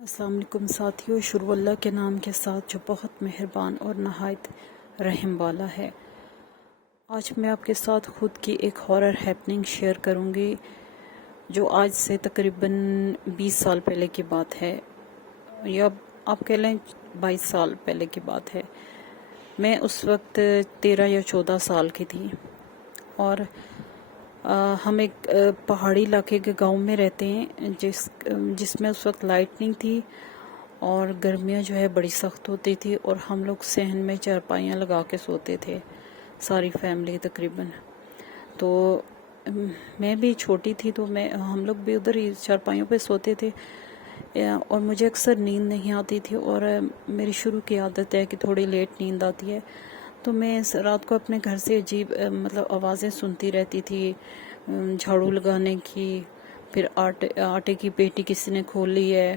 السلام علیکم ساتھیو، شروع اللہ کے نام کے ساتھ جو بہت مہربان اور نہایت رحم والا ہے۔ آج میں آپ کے ساتھ خود کی ایک ہارر ہیپننگ شیئر کروں گی جو آج سے تقریباً 20 سال پہلے کی بات ہے، یا آپ کہہ لیں 22 سال پہلے کی بات ہے۔ میں اس وقت 13 یا 14 سال کی تھی، اور ہم ایک پہاڑی علاقے کے گاؤں میں رہتے ہیں جس میں اس وقت لائٹ نہیں تھی، اور گرمیاں جو ہے بڑی سخت ہوتی تھی، اور ہم لوگ صحن میں چارپائیاں لگا کے سوتے تھے، ساری فیملی تقریباً۔ تو میں بھی چھوٹی تھی، تو ہم لوگ بھی ادھر ہی چارپائیوں پہ سوتے تھے، اور مجھے اکثر نیند نہیں آتی تھی، اور میری شروع کی عادت ہے کہ تھوڑی لیٹ نیند آتی ہے، تو میں رات کو اپنے گھر سے عجیب آوازیں سنتی رہتی تھی، جھاڑو لگانے کی، پھر آٹے کی پیٹی کسی نے کھول لی ہے،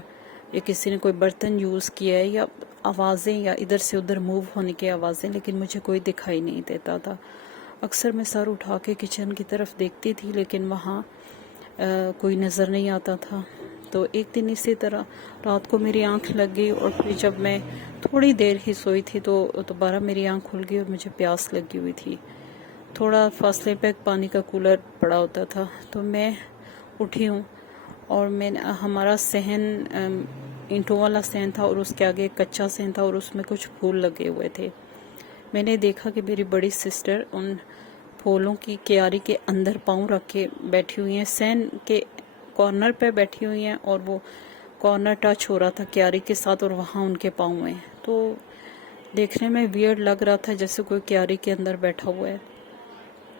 یا کسی نے کوئی برتن یوز کیا ہے، یا آوازیں، یا ادھر سے ادھر موو ہونے کی آوازیں، لیکن مجھے کوئی دکھائی نہیں دیتا تھا۔ اکثر میں سر اٹھا کے کچن کی طرف دیکھتی تھی، لیکن وہاں کوئی نظر نہیں آتا تھا۔ تو ایک دن اسی طرح رات کو میری آنکھ لگ گئی، اور پھر جب میں تھوڑی دیر ہی سوئی تھی تو دوبارہ میری آنکھ کھل گئی، اور مجھے پیاس لگی ہوئی تھی۔ تھوڑا فاصلے پہ پانی کا کولر پڑا ہوتا تھا، تو میں اٹھی ہوں، اور ہمارا صحن اینٹوں والا صحن تھا، اور اس کے آگے ایک کچا صحن تھا، اور اس میں کچھ پھول لگے ہوئے تھے۔ میں نے دیکھا کہ میری بڑی سسٹر ان پھولوں کی کیاری کے اندر پاؤں رکھ کے بیٹھی ہوئی ہیں، صحن کے کارنر پہ بیٹھی ہوئی ہیں، اور وہ کارنر ٹچ ہو رہا تھا کیاری کے ساتھ، اور وہاں ان کے پاؤں ہیں۔ تو دیکھنے میں ویئرڈ لگ رہا تھا، جیسے کوئی کیاری کے اندر بیٹھا ہوا ہے۔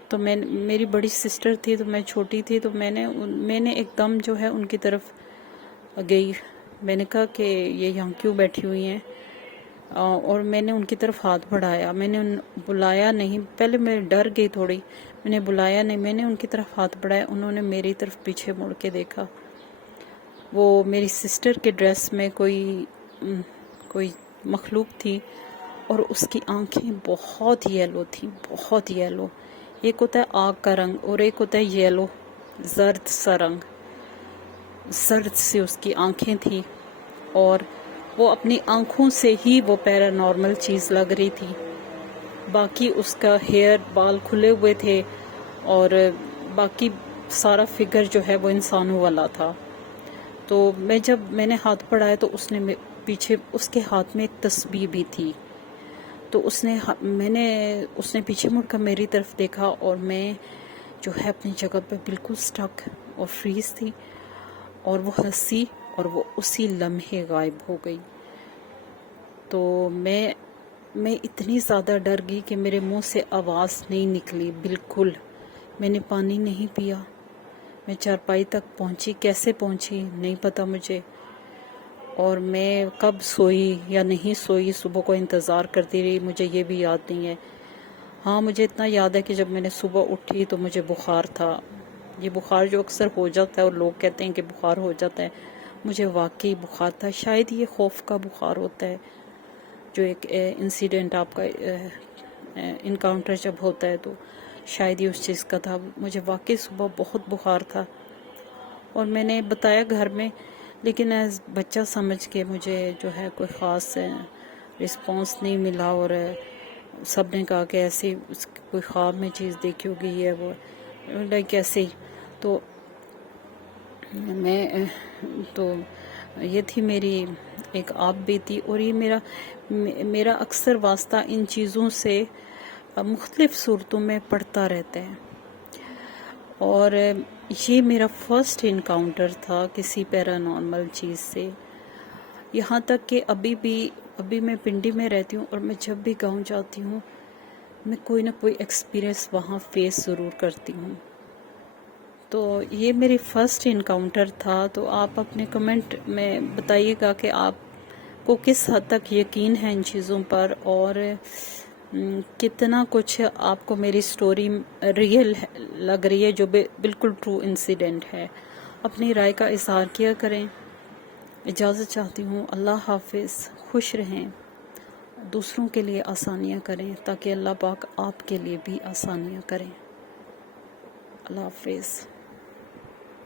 تو میری بڑی سسٹر تھی، تو میں چھوٹی تھی، تو میں نے ایک دم جو ہے ان کی طرف گئی۔ میں نے کہا کہ یہ یہاں کیوں بیٹھی ہوئی ہیں، اور میں نے ان کی طرف ہاتھ بڑھایا۔ میں نے بلایا نہیں، پہلے میں ڈر گئی تھوڑی، میں نے بلایا نہیں، میں نے ان کی طرف ہاتھ بڑھایا۔ انہوں نے میری طرف پیچھے مڑ کے دیکھا۔ وہ میری سسٹر کے ڈریس میں کوئی مخلوق تھی، اور اس کی آنکھیں بہت یلو تھیں، بہت یلو۔ ایک ہوتا ہے آگ کا رنگ، اور ایک ہوتا ہے یلو، زرد سا رنگ، زرد سے اس کی آنکھیں تھیں، اور وہ اپنی آنکھوں سے ہی وہ پیرانارمل چیز لگ رہی تھی۔ باقی اس کا ہیئر، بال کھلے ہوئے تھے، اور باقی سارا فگر جو ہے وہ انسانوں والا تھا۔ تو جب میں نے ہاتھ بڑھایا، تو اس نے اس کے ہاتھ میں ایک تسبیح بھی تھی۔ تو اس نے پیچھے مڑ کر میری طرف دیکھا، اور میں جو ہے اپنی جگہ پہ بالکل سٹک اور فریز تھی، اور وہ ہنسی، اور وہ اسی لمحے غائب ہو گئی۔ تو میں اتنی زیادہ ڈر گئی کہ میرے منہ سے آواز نہیں نکلی بالکل۔ میں نے پانی نہیں پیا۔ میں چارپائی تک پہنچی، کیسے پہنچی نہیں پتا مجھے، اور میں کب سوئی یا نہیں سوئی، صبح کو انتظار کرتی رہی، مجھے یہ بھی یاد نہیں ہے۔ ہاں، مجھے اتنا یاد ہے کہ جب میں نے صبح اٹھی تو مجھے بخار تھا۔ یہ بخار جو اکثر ہو جاتا ہے، اور لوگ کہتے ہیں کہ بخار ہو جاتا ہے، مجھے واقعی بخار تھا۔ شاید یہ خوف کا بخار ہوتا ہے، جو ایک انسیڈنٹ آپ کا انکاؤنٹر جب ہوتا ہے، تو شاید یہ اس چیز کا تھا۔ مجھے واقعی صبح بہت بخار تھا، اور میں نے بتایا گھر میں، لیکن ایز بچہ سمجھ کے مجھے جو ہے کوئی خاص رسپانس نہیں ملا، اور سب نے کہا کہ ایسی کوئی خواب میں چیز دیکھی ہوگی، یہ وہ لائک ایسے ہی۔ تو یہ تھی میری ایک آپ بیتی، اور یہ میرا اکثر واسطہ ان چیزوں سے مختلف صورتوں میں پڑتا رہتا ہے، اور یہ میرا فرسٹ انکاؤنٹر تھا کسی پیرانارمل چیز سے۔ یہاں تک کہ ابھی میں پنڈی میں رہتی ہوں، اور میں جب بھی گاؤں جاتی ہوں، میں کوئی نہ کوئی ایکسپیرینس وہاں فیس ضرور کرتی ہوں۔ تو یہ میری فرسٹ انکاؤنٹر تھا۔ تو آپ اپنے کمنٹ میں بتائیے گا کہ آپ کو کس حد تک یقین ہے ان چیزوں پر، اور کتنا کچھ آپ کو میری سٹوری ریئل لگ رہی ہے، جو بالکل ٹرو انسیڈنٹ ہے۔ اپنی رائے کا اظہار کیا کریں۔ اجازت چاہتی ہوں۔ اللہ حافظ۔ خوش رہیں، دوسروں کے لیے آسانیاں کریں، تاکہ اللہ پاک آپ کے لیے بھی آسانیاں کریں۔ اللہ حافظ۔